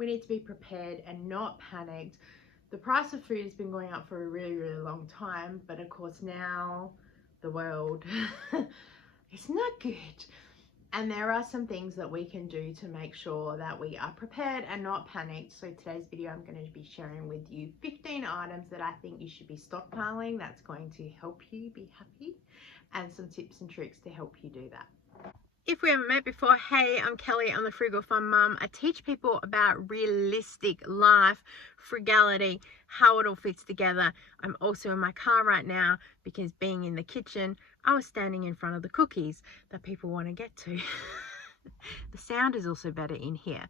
We need to be prepared and not panicked. The price of food has been going up for a really, really long time, but of course now the world is not good. And there are some things that we can do to make sure that we are prepared and not panicked. So today's video, I'm going to be sharing with you 15 items that I think you should be stockpiling that's going to help you be happy, and some tips and tricks to help you do that. If we haven't met before, hey, I'm Kelly. I'm the Frugal Fun Mum. I teach people about realistic life, frugality, how it all fits together. I'm also in my car right now because being in the kitchen, I was standing in front of the cookies that people want to get to. The sound is also better in here.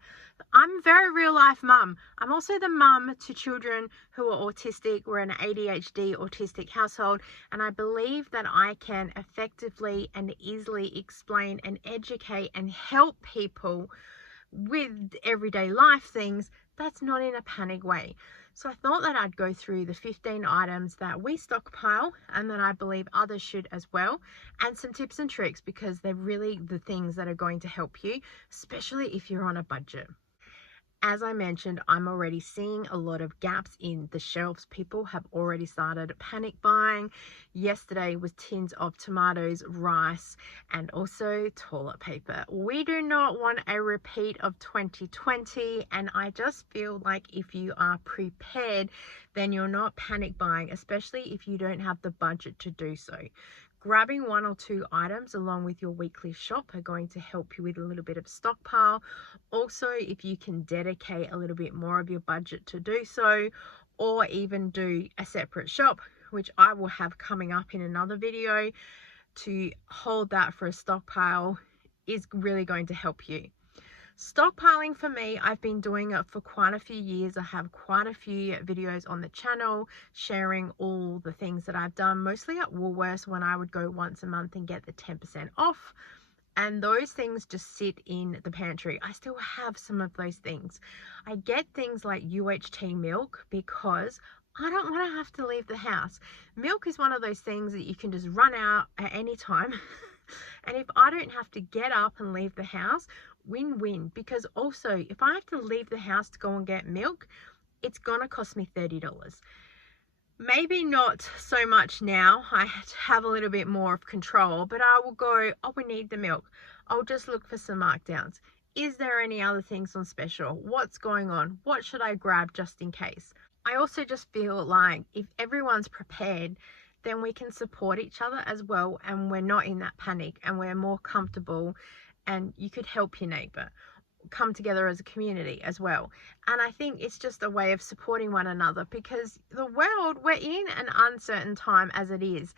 I'm a very real life mum. I'm also the mum to children who are autistic. We're an ADHD autistic household, and I believe that I can effectively and easily explain and educate and help people with everyday life things that's not in a panic way. So I thought that I'd go through the 15 items that we stockpile and that I believe others should as well, and some tips and tricks, because they're really the things that are going to help you, especially if you're on a budget. As I mentioned, I'm already seeing a lot of gaps in the shelves. People have already started panic buying. Yesterday was tins of tomatoes, rice, and also toilet paper. We do not want a repeat of 2020, and I just feel like if you are prepared, then you're not panic buying, especially if you don't have the budget to do so. Grabbing 1 or 2 items along with your weekly shop are going to help you with a little bit of stockpile. Also, if you can dedicate a little bit more of your budget to do so, or even do a separate shop, which I will have coming up in another video, to hold that for a stockpile is really going to help you. Stockpiling for me, I've been doing it for quite a few years. I have quite a few videos on the channel sharing all the things that I've done, mostly at Woolworths when I would go once a month and get the 10% off. And those things just sit in the pantry. I still have some of those things. I get things like UHT milk because I don't want to have to leave the house. Milk is one of those things that you can just run out at any time. And if I don't have to get up and leave the house, win-win. Because also, if I have to leave the house to go and get milk, it's gonna cost me $30. Maybe not so much now. I have a little bit more of control, but I will go, oh, we need the milk. I'll just look for some markdowns. Is there any other things on special? What's going on? What should I grab just in case? I also just feel like if everyone's prepared, then we can support each other as well, and we're not in that panic and we're more comfortable, and you could help your neighbor, come together as a community as well. And I think it's just a way of supporting one another, because the world, we're in an uncertain time as it is.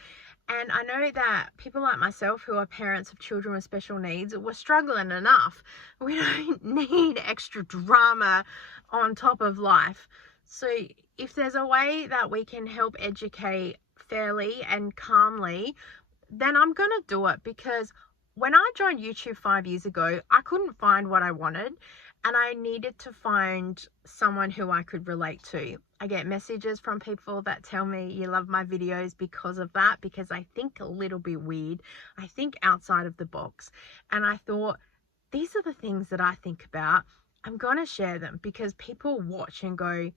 And I know that people like myself who are parents of children with special needs, we're struggling enough. We don't need extra drama on top of life. So if there's a way that we can help educate fairly and calmly, then I'm gonna do it. Because when I joined YouTube 5 years ago, I couldn't find what I wanted, and I needed to find someone who I could relate to. I get messages from people that tell me you love my videos because of that, because I think a little bit weird. I think outside of the box. And I thought, these are the things that I think about. I'm gonna share them because people watch and go,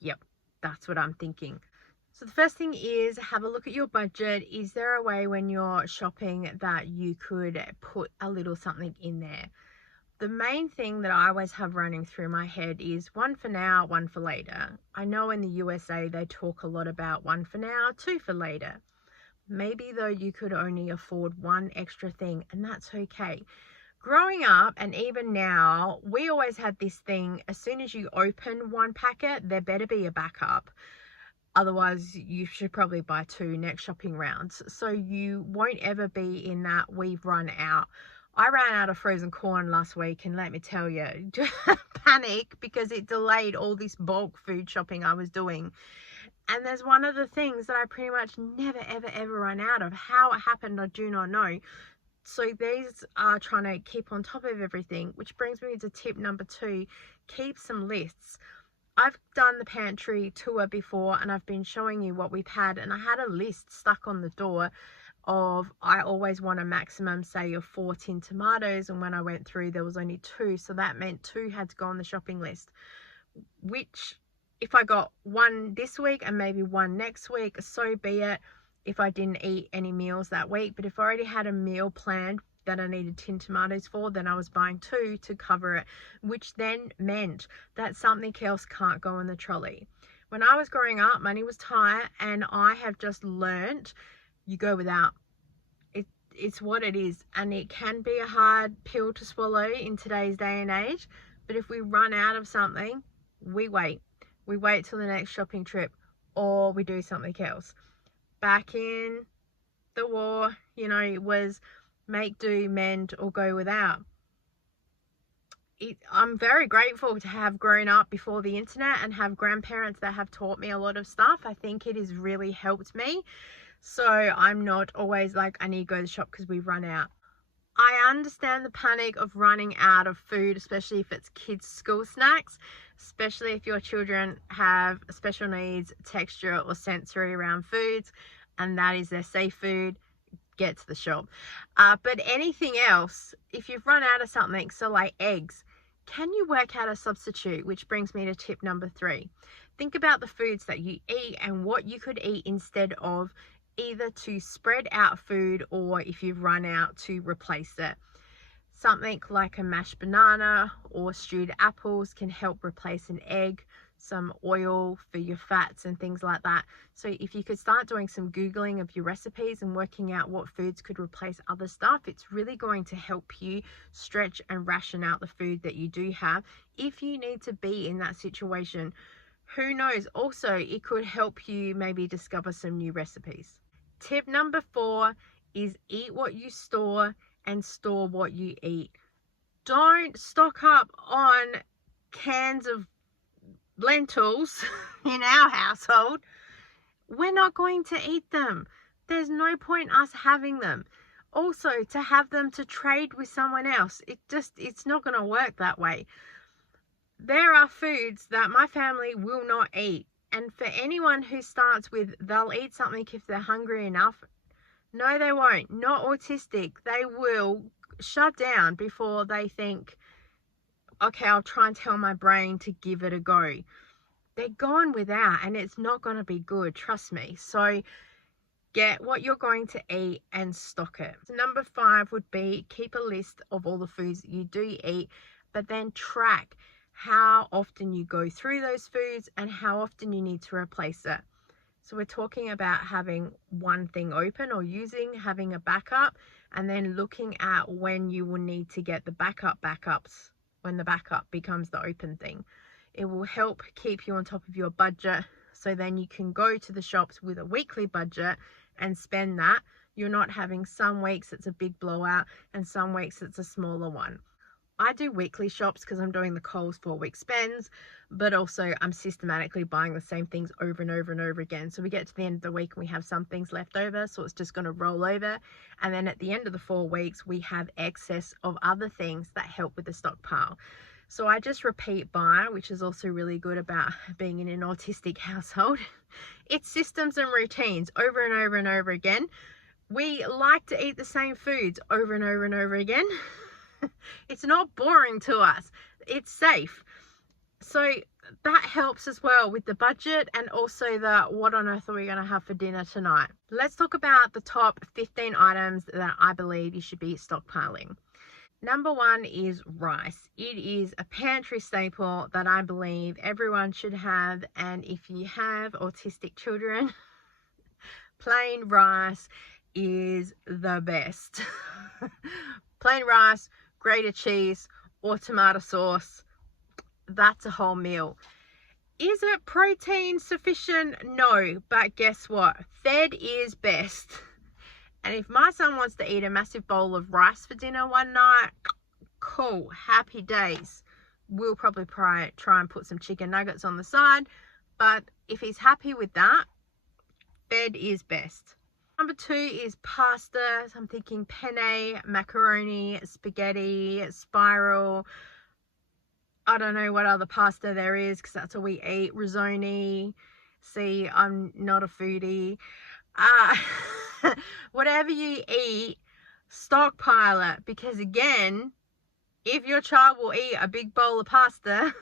yep, that's what I'm thinking. So the first thing is, have a look at your budget. Is there a way when you're shopping that you could put a little something in there? The main thing that I always have running through my head is 1 for now, 1 for later. I know in the USA they talk a lot about 1 for now, 2 for later. Maybe though you could only afford 1 extra thing, and that's okay. Growing up, and even now, we always had this thing, as soon as you open 1 packet, there better be a backup. Otherwise, you should probably buy 2 next shopping rounds. So you won't ever be in that we've run out. I ran out of frozen corn last week, and let me tell you, panic, because it delayed all this bulk food shopping I was doing. And there's one of the things that I pretty much never, ever, ever run out of. How it happened, I do not know. So these are trying to keep on top of everything, which brings me to tip number 2, keep some lists. I've done the pantry tour before, and I've been showing you what we've had, and I had a list stuck on the door of, I always want a maximum, say, of 4 tin tomatoes, and when I went through there was only 2, so that meant 2 had to go on the shopping list, which if I got 1 this week and maybe 1 next week, so be it, if I didn't eat any meals that week. But if I already had a meal planned that I needed tin tomatoes for, then I was buying 2 to cover it, which then meant that something else can't go in the trolley. When I was growing up, money was tight, and I have just learnt you go without. It's what it is, and it can be a hard pill to swallow in today's day and age, but if we run out of something, we wait till the next shopping trip, or we do something else. Back in the war, you know, it was make do, mend, or go without. I'm very grateful to have grown up before the internet and have grandparents that have taught me a lot of stuff. I think it has really helped me. So I'm not always like, I need to go to the shop because we've run out. I understand the panic of running out of food, especially if it's kids' school snacks, especially if your children have special needs, texture or sensory around foods, and that is their safe food. Get to the shop. But anything else, if you've run out of something, so like eggs, can you work out a substitute? Which brings me to tip number 3. Think about the foods that you eat and what you could eat instead of, either to spread out food, or if you've run out, to replace it. Something like a mashed banana or stewed apples can help replace an egg, some oil for your fats and things like that. So if you could start doing some Googling of your recipes and working out what foods could replace other stuff, it's really going to help you stretch and ration out the food that you do have if you need to be in that situation. Who knows? Also, it could help you maybe discover some new recipes. Tip number 4 is eat what you store and store what you eat. Don't stock up on cans of lentils in our household. We're not going to eat them. There's no point us having them. Also, to have them to trade with someone else, it's not going to work that way. There are foods that my family will not eat. And for anyone who starts with they'll eat something if they're hungry enough, no, they won't. Not autistic. They will shut down before they think, okay, I'll try and tell my brain to give it a go. They're gone without, and it's not going to be good, trust me. So get what you're going to eat and stock it. So number 5 would be keep a list of all the foods that you do eat, but then track how often you go through those foods and how often you need to replace it. So we're talking about having one thing open or having a backup, and then looking at when you will need to get the backups when the backup becomes the open thing. It will help keep you on top of your budget, so then you can go to the shops with a weekly budget and spend that. You're not having some weeks it's a big blowout and some weeks it's a smaller one. I do weekly shops because I'm doing the Coles 4-week spends, but also I'm systematically buying the same things over and over and over again. So we get to the end of the week and we have some things left over, so it's just going to roll over. And then at the end of the 4 weeks, we have excess of other things that help with the stockpile. So I just repeat buy, which is also really good about being in an autistic household. It's systems and routines over and over and over again. We like to eat the same foods over and over and over again. It's not boring to us. It's safe. So that helps as well with the budget, and also the what on earth are we going to have for dinner tonight. Let's talk about the top 15 items that I believe you should be stockpiling. Number 1 is rice. It is a pantry staple that I believe everyone should have, and if you have autistic children, plain rice is the best. Plain rice, grated cheese, or tomato sauce, that's a whole meal. Is it protein sufficient? No, but guess what? Fed is best. And if my son wants to eat a massive bowl of rice for dinner one night, cool, happy days. We'll probably try and put some chicken nuggets on the side, but if he's happy with that, fed is best. Number 2 is pasta. So I'm thinking penne, macaroni, spaghetti, spiral. I don't know what other pasta there is because that's all we eat. Risotto. See, I'm not a foodie. Whatever you eat, stockpile it, because again, if your child will eat a big bowl of pasta,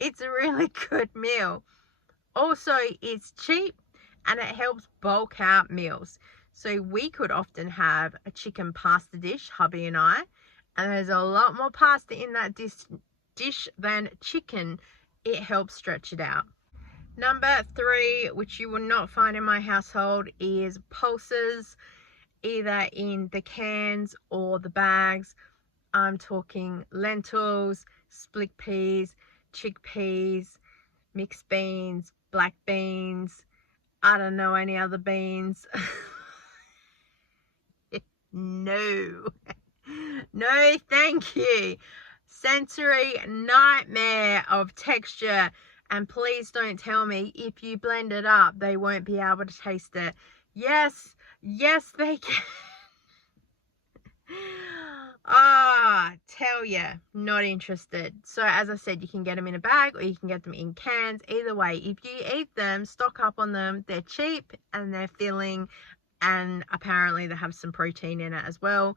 it's a really good meal. Also, it's cheap and it helps bulk out meals. So we could often have a chicken pasta dish, hubby and I, and there's a lot more pasta in that dish than chicken. It helps stretch it out. Number 3, which you will not find in my household, is pulses, either in the cans or the bags. I'm talking lentils, split peas, chickpeas, mixed beans, black beans. I don't know any other beans. No. No, thank you. Sensory nightmare of texture. And please don't tell me if you blend it up, they won't be able to taste it. Yes, they can. Tell ya, not interested. So as I said, you can get them in a bag or you can get them in cans. Either way, if you eat them, stock up on them. They're cheap and they're filling, and apparently they have some protein in it as well.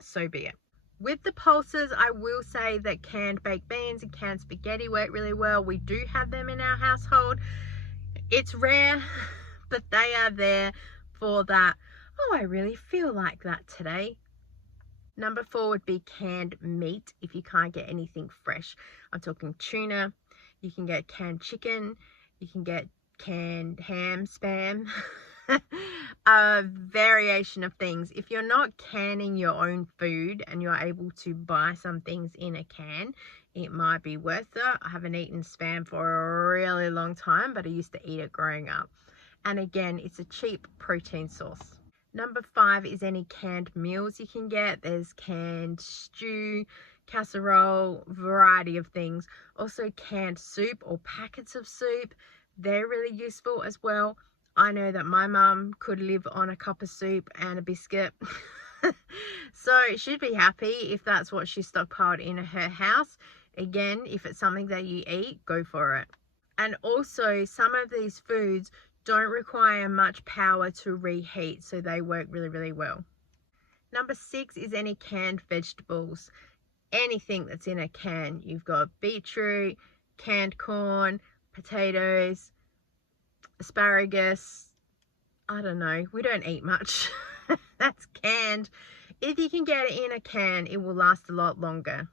So be it. With the pulses, I will say that canned baked beans and canned spaghetti work really well. We do have them in our household. It's rare, but they are there for that. Oh, I really feel like that today. Number 4 would be canned meat if you can't get anything fresh. I'm talking tuna. You can get canned chicken. You can get canned ham, spam. A variation of things. If you're not canning your own food and you're able to buy some things in a can, it might be worth it. I haven't eaten spam for a really long time, but I used to eat it growing up. And again, it's a cheap protein source. Number 5 is any canned meals you can get. There's canned stew, casserole, variety of things. Also canned soup or packets of soup. They're really useful as well. I know that my mum could live on a cup of soup and a biscuit. So she'd be happy if that's what she stockpiled in her house. Again, if it's something that you eat, go for it. And also, some of these foods don't require much power to reheat, so they work really, really well. Number 6 is any canned vegetables. Anything that's in a can. You've got beetroot, canned corn, potatoes, asparagus. I don't know. We don't eat much. That's canned. If you can get it in a can, it will last a lot longer.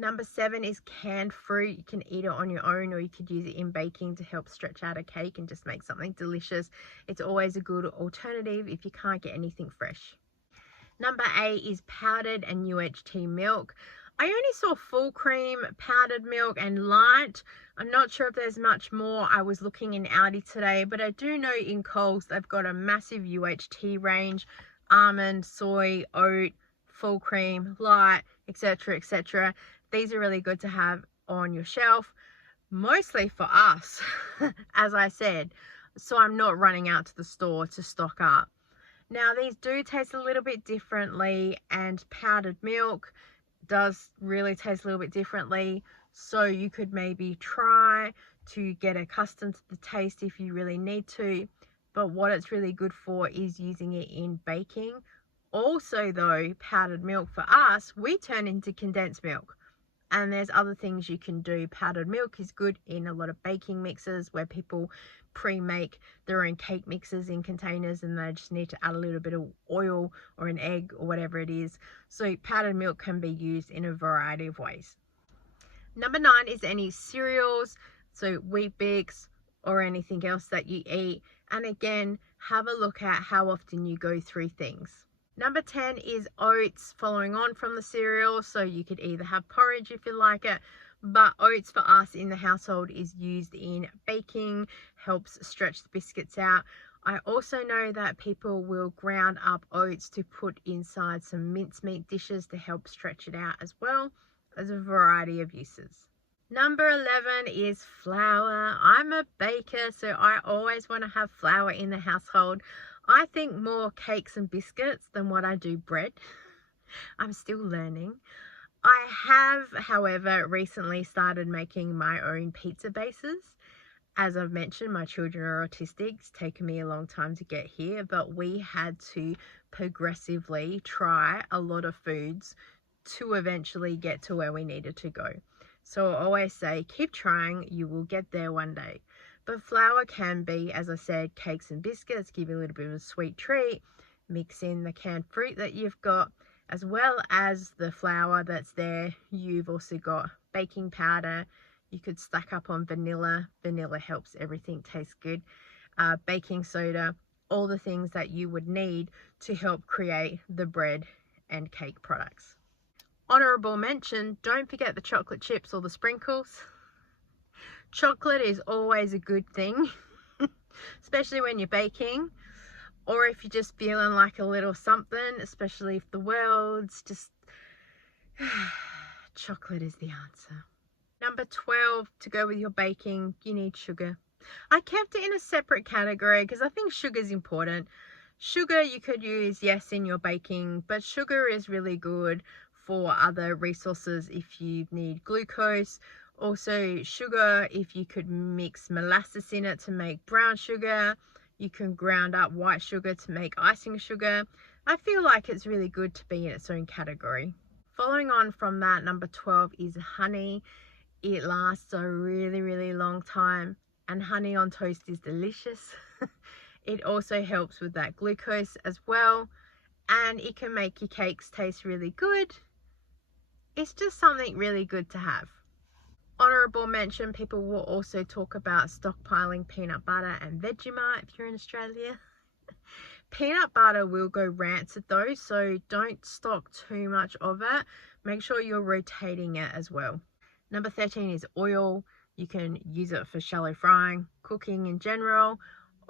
Number 7 is canned fruit. You can eat it on your own, or you could use it in baking to help stretch out a cake and just make something delicious. It's always a good alternative if you can't get anything fresh. Number 8 is powdered and UHT milk. I only saw full cream, powdered milk, and light. I'm not sure if there's much more. I was looking in Aldi today, but I do know in Coles they've got a massive UHT range. Almond, soy, oat, full cream, light, etc, etc. These are really good to have on your shelf, mostly for us, as I said, so I'm not running out to the store to stock up. Now, these do taste a little bit differently, and powdered milk does really taste a little bit differently, so you could maybe try to get accustomed to the taste if you really need to. But what it's really good for is using it in baking. Also though, powdered milk for us, we turn into condensed milk. And there's other things you can do. Powdered milk is good in a lot of baking mixes where people pre-make their own cake mixes in containers and they just need to add a little bit of oil or an egg or whatever it is. So powdered milk can be used in a variety of ways. Number 9 is any cereals, so Wheat Bix or anything else that you eat. And again, have a look at how often you go through things. Number 10 is oats, following on from the cereal. So you could either have porridge if you like it, but oats for us in the household is used in baking, helps stretch the biscuits out. I also know that people will ground up oats to put inside some mincemeat dishes to help stretch it out as well. There's a variety of uses. Number 11 is flour. I'm a baker, so I always want to have flour in the household. I think more cakes and biscuits than what I do bread. I'm still learning. I have, however, recently started making my own pizza bases, As I've mentioned, my children are autistic. It's taken me a long time to get here, but we had to progressively try a lot of foods to eventually get to where we needed to go. So I always say, keep trying, you will get there one day. But flour can be, as I said, cakes and biscuits, give you a little bit of a sweet treat, mix in the canned fruit that you've got, as well as the flour that's there. You've also got baking powder. You could stack up on vanilla. Vanilla helps everything taste good. Baking soda, all the things that you would need to help create the bread and cake products. Honorable mention, don't forget the chocolate chips or the sprinkles. Chocolate is always a good thing, especially when you're baking, or if you're just feeling like a little something, especially if the world's just... chocolate is the answer. Number 12, to go with your baking, you need sugar. I kept it in a separate category because I think sugar is important. Sugar you could use, yes, in your baking, but sugar is really good for other resources if you need glucose. Also sugar, if you could mix molasses in it to make brown sugar. You can ground up white sugar to make icing sugar. I feel like it's really good to be in its own category. Following on from that, number 12 is honey. It lasts a really, really long time, and honey on toast is delicious. It also helps with that glucose as well, and it can make your cakes taste really good. It's just something really good to have. Honorable mention, people will also talk about stockpiling peanut butter and Vegemite if you're in Australia. Peanut butter will go rancid though, so don't stock too much of it. Make sure you're rotating it as well. Number 13 is oil. You can use it for shallow frying, cooking in general,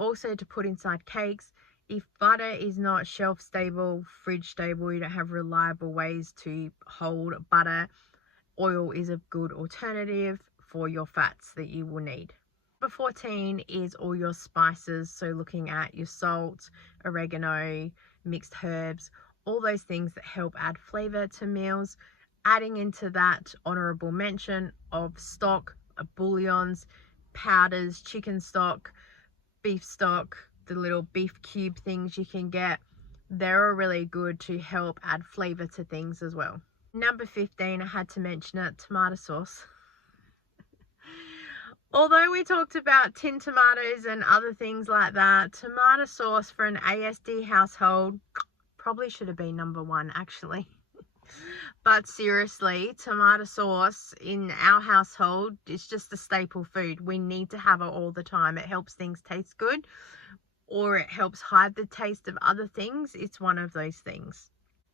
also to put inside cakes. If butter is not shelf stable, fridge stable, you don't have reliable ways to hold butter, oil is a good alternative for your fats that you will need. Number 14 is all your spices. So looking at your salt, oregano, mixed herbs, all those things that help add flavor to meals. Adding into that, honorable mention of stock, bouillons, powders, chicken stock, beef stock, the little beef cube things you can get. They're really good to help add flavor to things as well. Number 15, I had to mention it, tomato sauce. Although we talked about tin tomatoes and other things like that, tomato sauce for an ASD household probably should have been number 1 actually. But seriously, tomato sauce in our household is just a staple food. We need to have it all the time. It helps things taste good, or it helps hide the taste of other things. It's one of those things.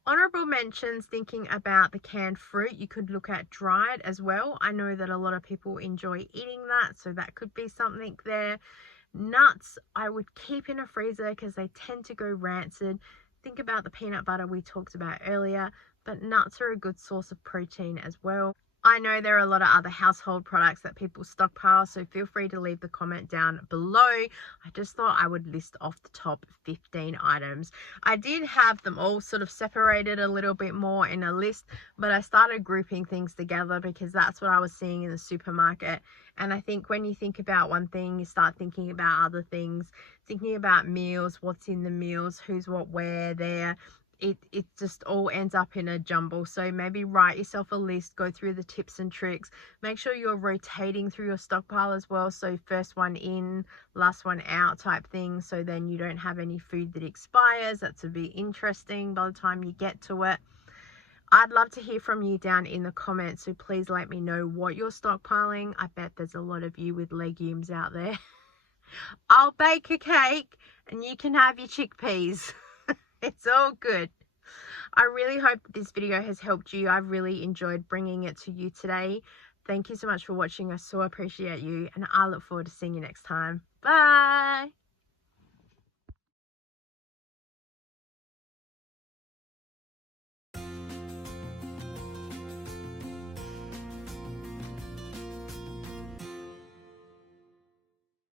Honorable mentions, thinking about the canned fruit, you could look at dried as well. I know that a lot of people enjoy eating that, so that could be something there. Nuts, I would keep in a freezer because they tend to go rancid. Think about the peanut butter we talked about earlier, but nuts are a good source of protein as well. I know there are a lot of other household products that people stockpile, so feel free to leave the comment down below. I just thought I would list off the top 15 items. I did have them all sort of separated a little bit more in a list, but I started grouping things together because that's what I was seeing in the supermarket. And I think when you think about one thing, you start thinking about other things, thinking about meals, what's in the meals, who's what, where, there. It just all ends up in a jumble. So maybe write yourself a list, go through the tips and tricks, make sure you're rotating through your stockpile as well. So first one in, last one out type thing. So then you don't have any food that expires. That's a bit interesting by the time you get to it. I'd love to hear from you down in the comments. So please let me know what you're stockpiling. I bet there's a lot of you with legumes out there. I'll bake a cake and you can have your chickpeas. It's all good. I really hope this video has helped you. I've really enjoyed bringing it to you today. Thank you so much for watching. I so appreciate you, and I look forward to seeing you next time. Bye.